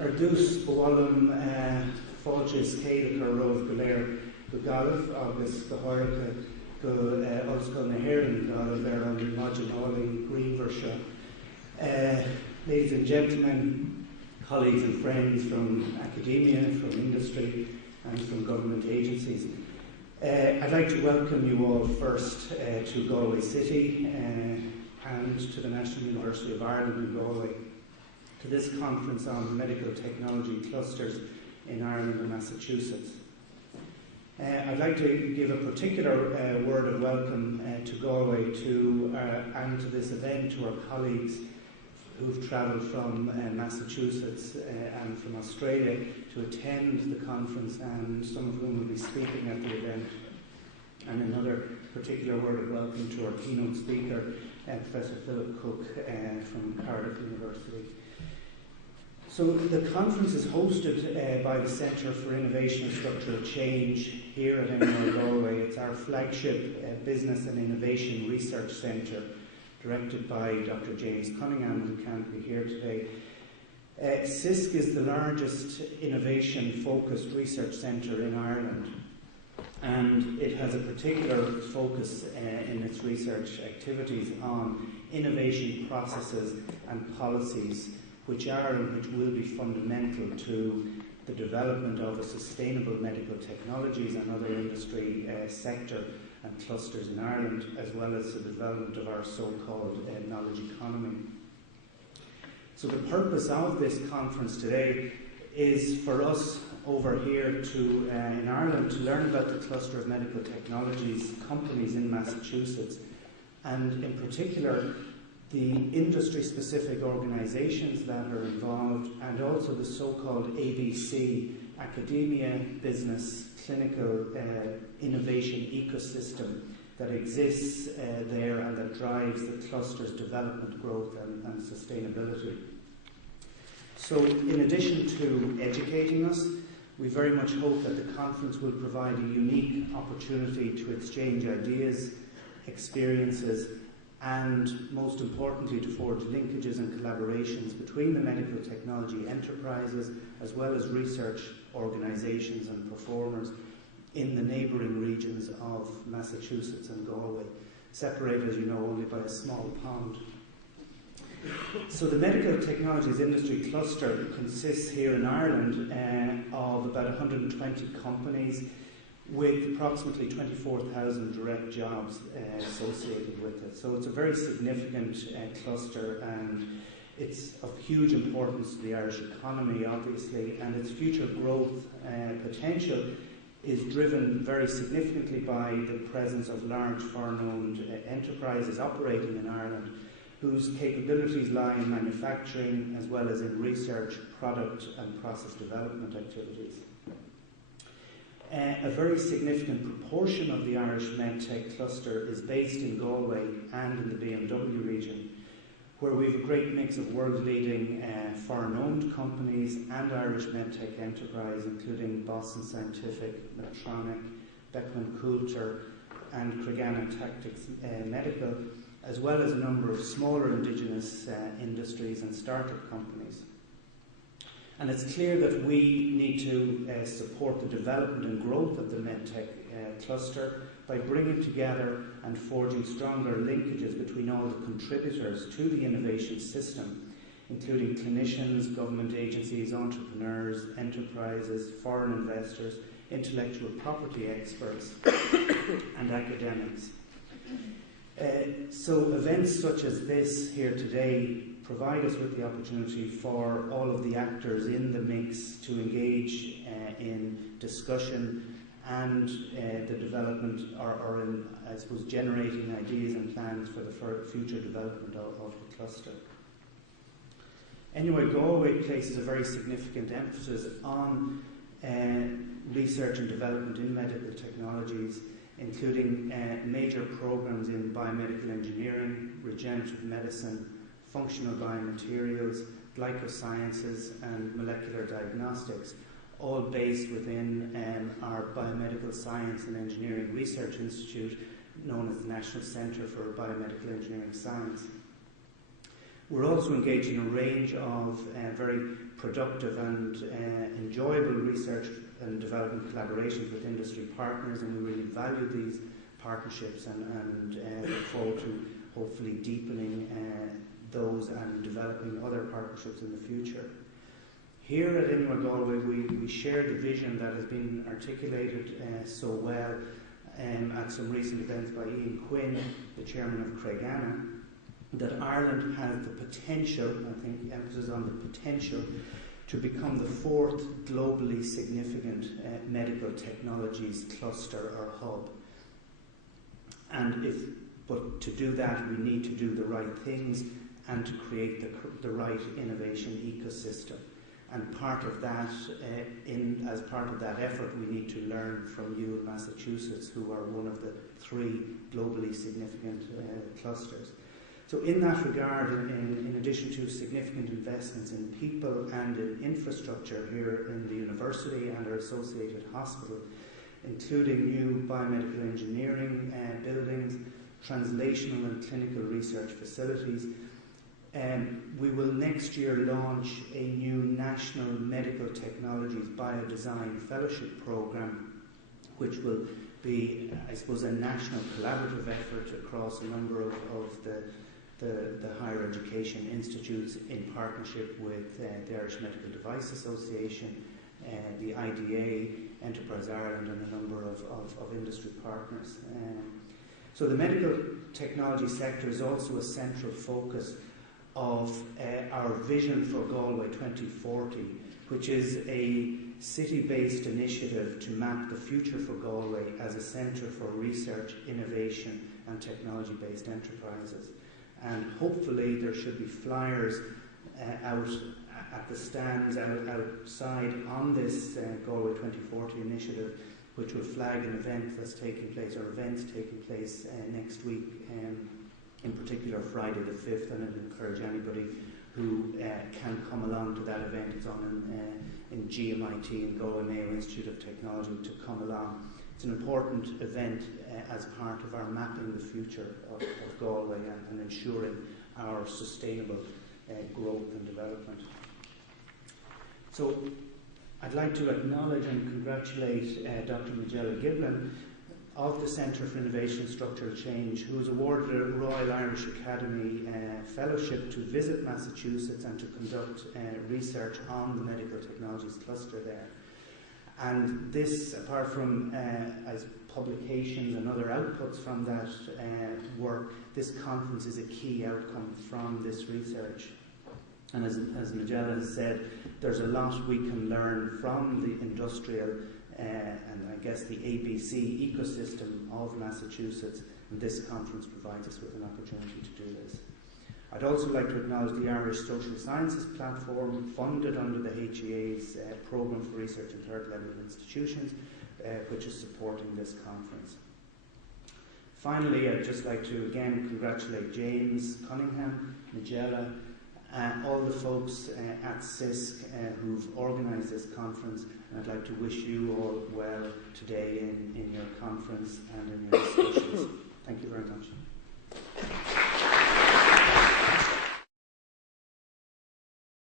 Dús bhfuilm fáilte céad a roimh go léir go Gaillimh agus go háirithe go Ollscoil na hÉireann Gaillimh ar an Modulálí Greenver seo. Ladies and gentlemen, colleagues and friends from academia, from industry and from government agencies, I'd like to welcome you all first to Galway City and to the National University of Ireland in Galway, to this conference on medical technology clusters in Ireland and Massachusetts. I'd like to give a particular word of welcome to Galway and to this event to our colleagues who've travelled from Massachusetts and from Australia to attend the conference, and some of whom will be speaking at the event. And another particular word of welcome to our keynote speaker, Professor Philip Cook from Cardiff University. So the conference is hosted by the Centre for Innovation and Structural Change here at NUI Galway. It's our flagship business and innovation research centre, directed by Dr. James Cunningham, who can't be here today. CISC is the largest innovation-focused research centre in Ireland, and it has a particular focus in its research activities on innovation processes and policies which are and which will be fundamental to the development of a sustainable medical technologies and other industry sector and clusters in Ireland, as well as the development of our so-called knowledge economy. So the purpose of this conference today is for us over here in Ireland to learn about the cluster of medical technologies companies in Massachusetts, and in particular the industry-specific organisations that are involved, and also the so-called ABC, academia, business, clinical innovation ecosystem that exists there and that drives the cluster's development, growth and sustainability. So in addition to educating us, we very much hope that the conference will provide a unique opportunity to exchange ideas, experiences, and most importantly to forge linkages and collaborations between the medical technology enterprises as well as research organisations and performers in the neighbouring regions of Massachusetts and Galway, separated, as you know, only by a small pond. So the medical technologies industry cluster consists here in Ireland of about 120 companies with approximately 24,000 direct jobs associated with it. So it's a very significant cluster, and it's of huge importance to the Irish economy, obviously, and its future growth potential is driven very significantly by the presence of large foreign-owned enterprises operating in Ireland, whose capabilities lie in manufacturing as well as in research, product and process development activities. A very significant proportion of the Irish medtech cluster is based in Galway and in the BMW region, where we have a great mix of world-leading foreign-owned companies and Irish medtech enterprise, including Boston Scientific, Medtronic, Beckman Coulter and Creganna Tactics Medical, as well as a number of smaller indigenous industries and startup companies. And it's clear that we need to support the development and growth of the medtech cluster by bringing together and forging stronger linkages between all the contributors to the innovation system, including clinicians, government agencies, entrepreneurs, enterprises, foreign investors, intellectual property experts and academics. So events such as this here today provide us with the opportunity for all of the actors in the mix to engage in discussion and the development or in, I suppose, generating ideas and plans for the future development of the cluster. NUI Galway places a very significant emphasis on research and development in medical technologies, including major programs in biomedical engineering, regenerative medicine, functional biomaterials, glycosciences and molecular diagnostics, all based within our Biomedical Science and Engineering Research Institute, known as the National Centre for Biomedical Engineering Science. We're also engaged in a range of very productive and enjoyable research and development collaborations with industry partners, and we really value these partnerships and look forward to hopefully deepening those and developing other partnerships in the future. Here at NUI Galway, we share the vision that has been articulated so well at some recent events by Ian Quinn, the chairman of Craigana, that Ireland has the potential, I think emphasis on the potential, to become the fourth globally significant medical technologies cluster or hub. But to do that, we need to do the right things and to create the right innovation ecosystem. And part of that, as part of that effort, we need to learn from you in Massachusetts, who are one of the three globally significant clusters. So in that regard, in addition to significant investments in people and in infrastructure here in the university and our associated hospital, including new biomedical engineering buildings, translational and clinical research facilities, we will next year launch a new National Medical Technologies Biodesign Fellowship Programme, which will be, I suppose, a national collaborative effort across a number of the higher education institutes in partnership with the Irish Medical Device Association, the IDA, Enterprise Ireland, and a number of industry partners. So the medical technology sector is also a central focus of our vision for Galway 2040, which is a city-based initiative to map the future for Galway as a centre for research, innovation and technology-based enterprises. And hopefully there should be flyers out at the stands outside on this Galway 2040 initiative, which will flag an event that's taking place, or events taking place next week, in particular Friday the 5th, and I'd encourage anybody who can come along to that event. It's on in GMIT and Galway Mayo Institute of Technology to come along. It's an important event as part of our mapping the future of Galway and ensuring our sustainable growth and development. So I'd like to acknowledge and congratulate Dr. Magella Giblin of the Centre for Innovation and Structural Change, who was awarded a Royal Irish Academy Fellowship to visit Massachusetts and to conduct research on the medical technologies cluster there. And this, apart from as publications and other outputs from that work, this conference is a key outcome from this research. And as Magella has said, there's a lot we can learn from the industrial and I guess the ABC ecosystem of Massachusetts, and this conference provides us with an opportunity to do this. I'd also like to acknowledge the Irish Social Sciences Platform, funded under the HEA's Programme for Research in Third Level Institutions, which is supporting this conference. Finally, I'd just like to again congratulate James Cunningham, Magella, all the folks at CISC who've organised this conference, and I'd like to wish you all well today in your conference and in your discussions. Thank you very much.